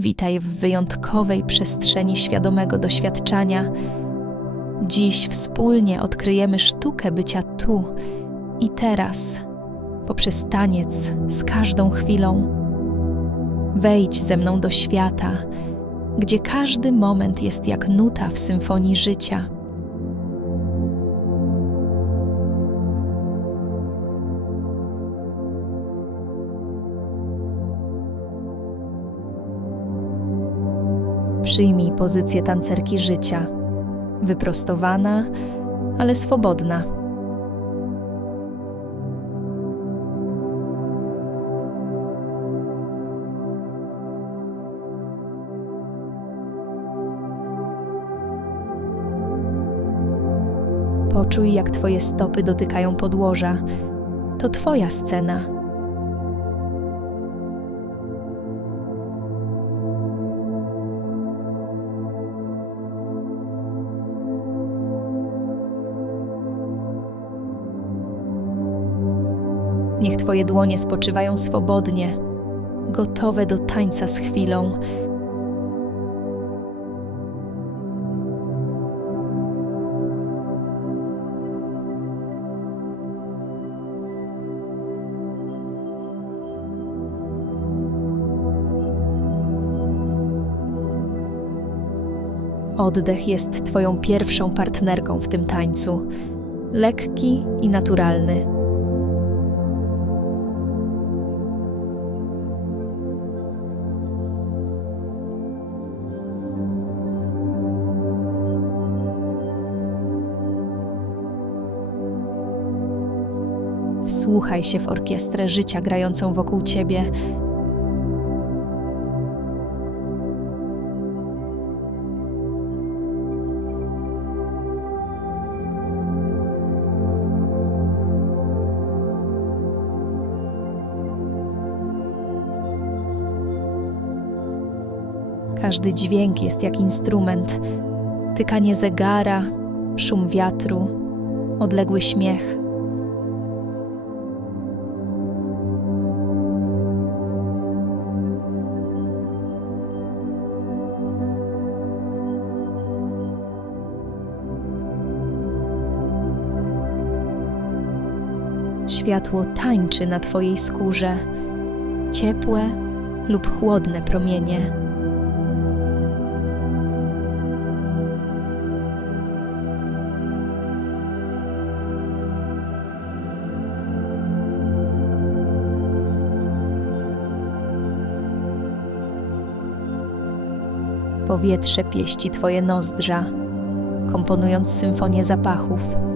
Witaj w wyjątkowej przestrzeni świadomego doświadczania. Dziś wspólnie odkryjemy sztukę bycia tu i teraz, poprzez taniec z każdą chwilą. Wejdź ze mną do świata, gdzie każdy moment jest jak nuta w symfonii życia. Przyjmij pozycję tancerki życia, wyprostowana, ale swobodna. Poczuj, jak Twoje stopy dotykają podłoża. To Twoja scena. Niech Twoje dłonie spoczywają swobodnie, gotowe do tańca z chwilą. Oddech jest Twoją pierwszą partnerką w tym tańcu. Lekki i naturalny. Wsłuchaj się w orkiestrę życia grającą wokół ciebie. Każdy dźwięk jest jak instrument. Tykanie zegara, szum wiatru, odległy śmiech. Światło tańczy na Twojej skórze, ciepłe lub chłodne promienie. Powietrze pieści Twoje nozdrza, komponując symfonię zapachów.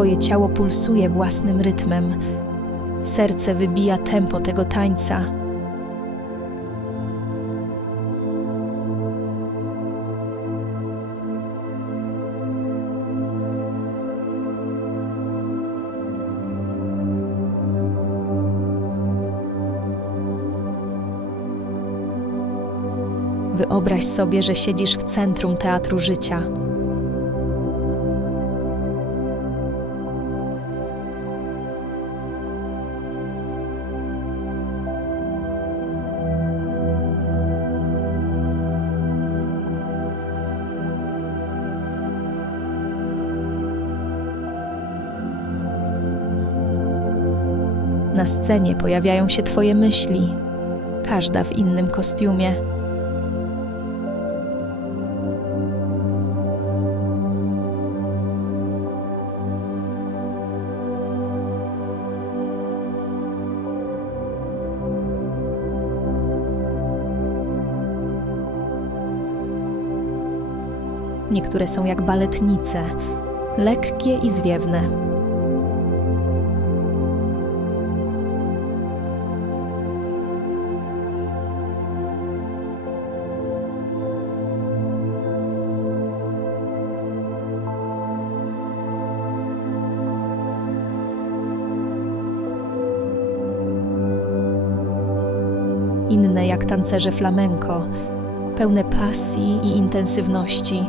Twoje ciało pulsuje własnym rytmem. Serce wybija tempo tego tańca. Wyobraź sobie, że siedzisz w centrum teatru życia. Na scenie pojawiają się Twoje myśli, każda w innym kostiumie. Niektóre są jak baletnice, lekkie i zwiewne. Inne jak tancerze flamenko, pełne pasji i intensywności.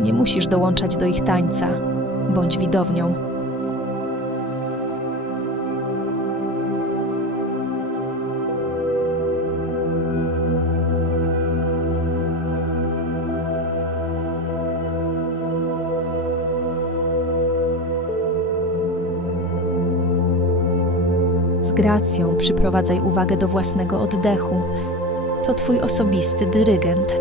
Nie musisz dołączać do ich tańca, bądź widownią. Z gracją przyprowadzaj uwagę do własnego oddechu. To twój osobisty dyrygent.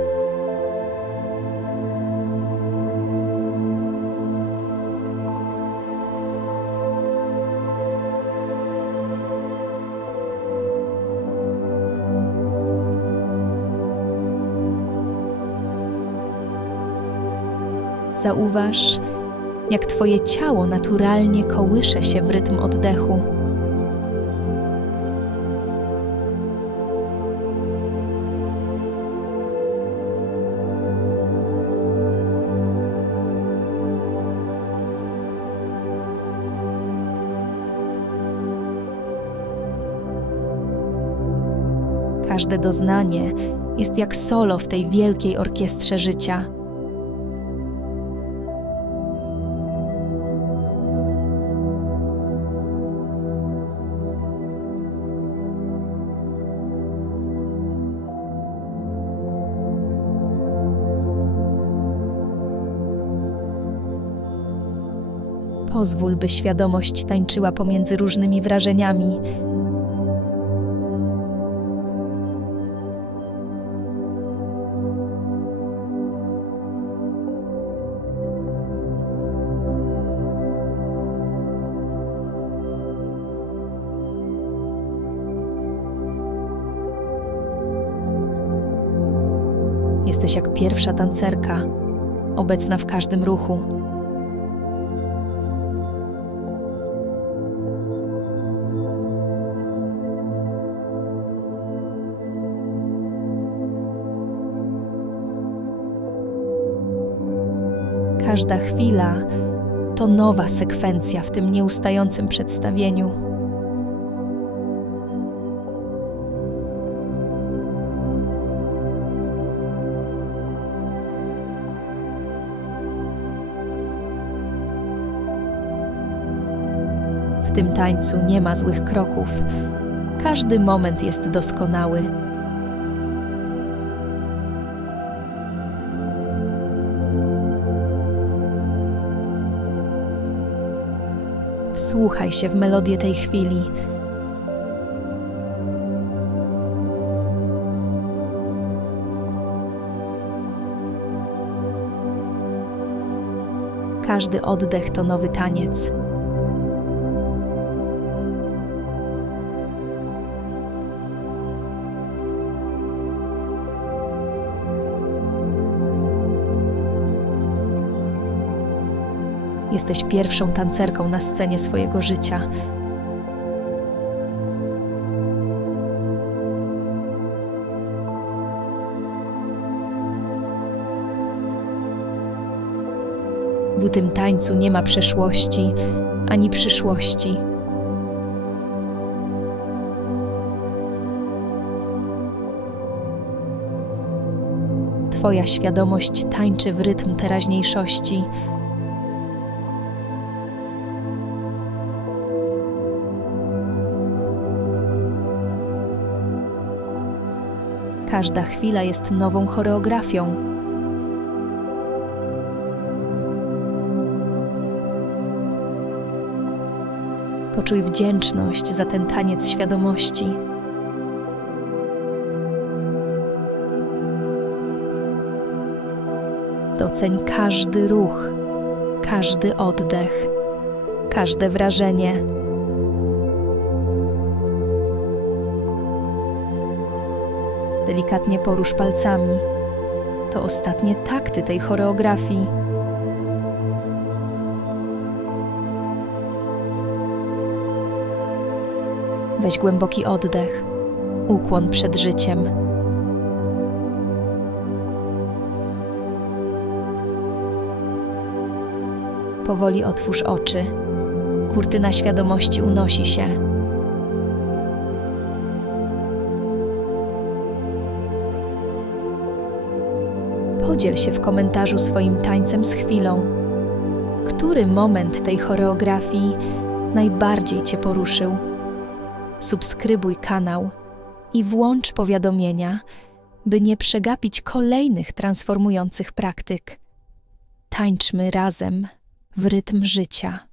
Zauważ, jak Twoje ciało naturalnie kołysze się w rytm oddechu. Każde doznanie jest jak solo w tej wielkiej orkiestrze życia. Pozwól, by świadomość tańczyła pomiędzy różnymi wrażeniami. Jesteś jak pierwsza tancerka, obecna w każdym ruchu. Każda chwila to nowa sekwencja w tym nieustającym przedstawieniu. W tym tańcu nie ma złych kroków. Każdy moment jest doskonały. Wsłuchaj się w melodię tej chwili. Każdy oddech to nowy taniec. Jesteś pierwszą tancerką na scenie swojego życia. W tym tańcu nie ma przeszłości ani przyszłości. Twoja świadomość tańczy w rytm teraźniejszości. Każda chwila jest nową choreografią. Poczuj wdzięczność za ten taniec świadomości. Doceń każdy ruch, każdy oddech, każde wrażenie. Delikatnie porusz palcami. To ostatnie takty tej choreografii. Weź głęboki oddech, ukłon przed życiem. Powoli otwórz oczy. Kurtyna świadomości unosi się Podziel się w komentarzu swoim tańcem z chwilą. Który moment tej choreografii najbardziej Cię poruszył? Subskrybuj kanał i włącz powiadomienia, by nie przegapić kolejnych transformujących praktyk. Tańczmy razem w rytm życia.